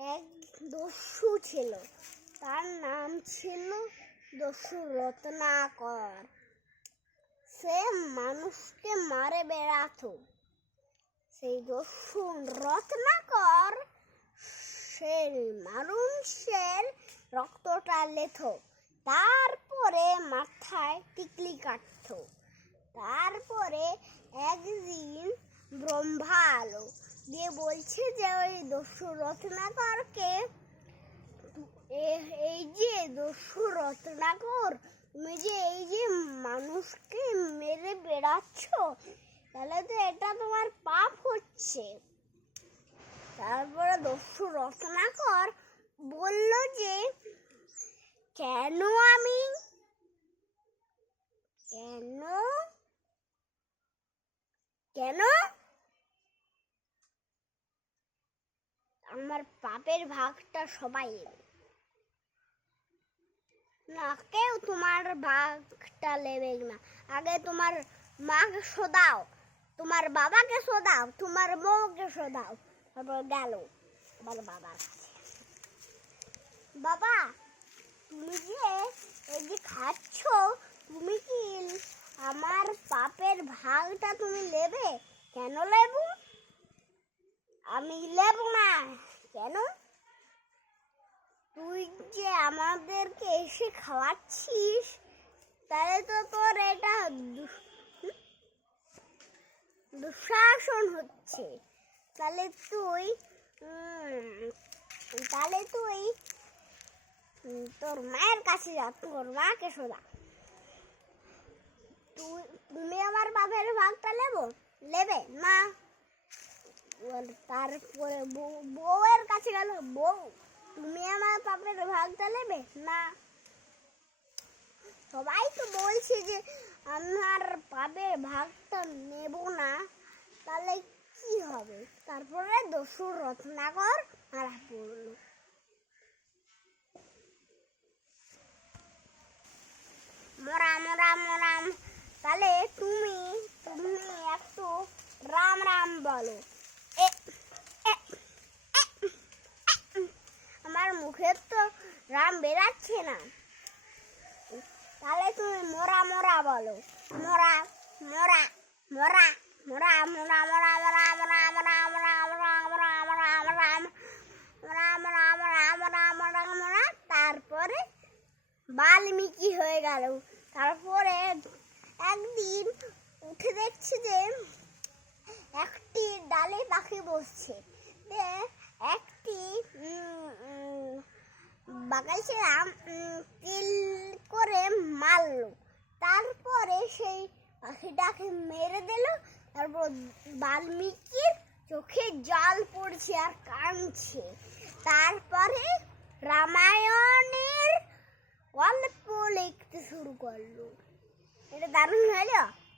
এক দস্যু ছিল, তার নাম ছিল দস্যু রত্নাকর। সে মানুষকে মারে বেড়াতো। সেই দস্যু রত্নাকর সেই মানুষের রক্তটা লেথ, তারপরে মাথায় টিকলি কাটত। তারপরে একদিন ব্রহ্মা আলো দিয়ে বলছে যে ওই দস্যু রত্নাকরকে, এই যে দস্যু রত্নাকর, তুমি যে এই যে মানুষকে মেরে বেড়াচ্ছ, তাহলে তো এটা তোমার পাপ হচ্ছে। তারপরে দস্যু রত্নাকর বলল যে কেন আমার পাপের ভাগটা সবাই নেবে না, কেউ তোমার ভাগটা নেবে না। আগে তোমার মাকে শোধাও, তোমার বাবাকে শোধাও, তোমার বউকে শোধাও। তারপর গেল আমার বাবার কাছে। বাবা, তুমি যে এই যে খাচ্ছ, তুমি কি আমার পাপের ভাগটা তুমি নেবে? কেন নেব? আমি নেব না। কেন? তুই যে আমাদেরকে এসে খাওয়াচ্ছিস, তাহলে তো তোর এটা দুঃশাসন হচ্ছে। তাহলে তুই তোর মায়ের কাছে যা, তোর মাকে শোধা। তুমি আমার বাপের ভাগটা নেবে না। তারপরে বউয়ের কাছে গেল, বউ তুমি আমার বাপের ভাগটা নেবে না। সবাই তো বলছে যে আমার বাপের ভাগটা নেব না, তাহলে কি হবে? তারপরে দস্যু রত্নাকর মারা পড়ল। মরাম। তাহলে তুমি একটু রাম রাম বলো। আমার মুখের তো রাম বেরাচ্ছে না। তাহলে তুমি মরা বলো। মরা মরা মরা মরা মরা মরা মরা মরা মরা মরা মরা মরা মরা মরা মরা মরা। তারপরে বাল্মীকি হয়ে গেল। তারপরে একদিন উঠে দেখছে যে একটি ডালে পাখি বসছে। একটি বাগাইছিলাম তিল করে মারল। তারপরে সেই পাখিটাকে মেরে দিল। তারপর বাল্মীকির চোখে জল পড়ছে আর কাঁদছে। তারপরে রামায়ণের গল্প লিখতে শুরু করলো। এটা দারুণ হলো।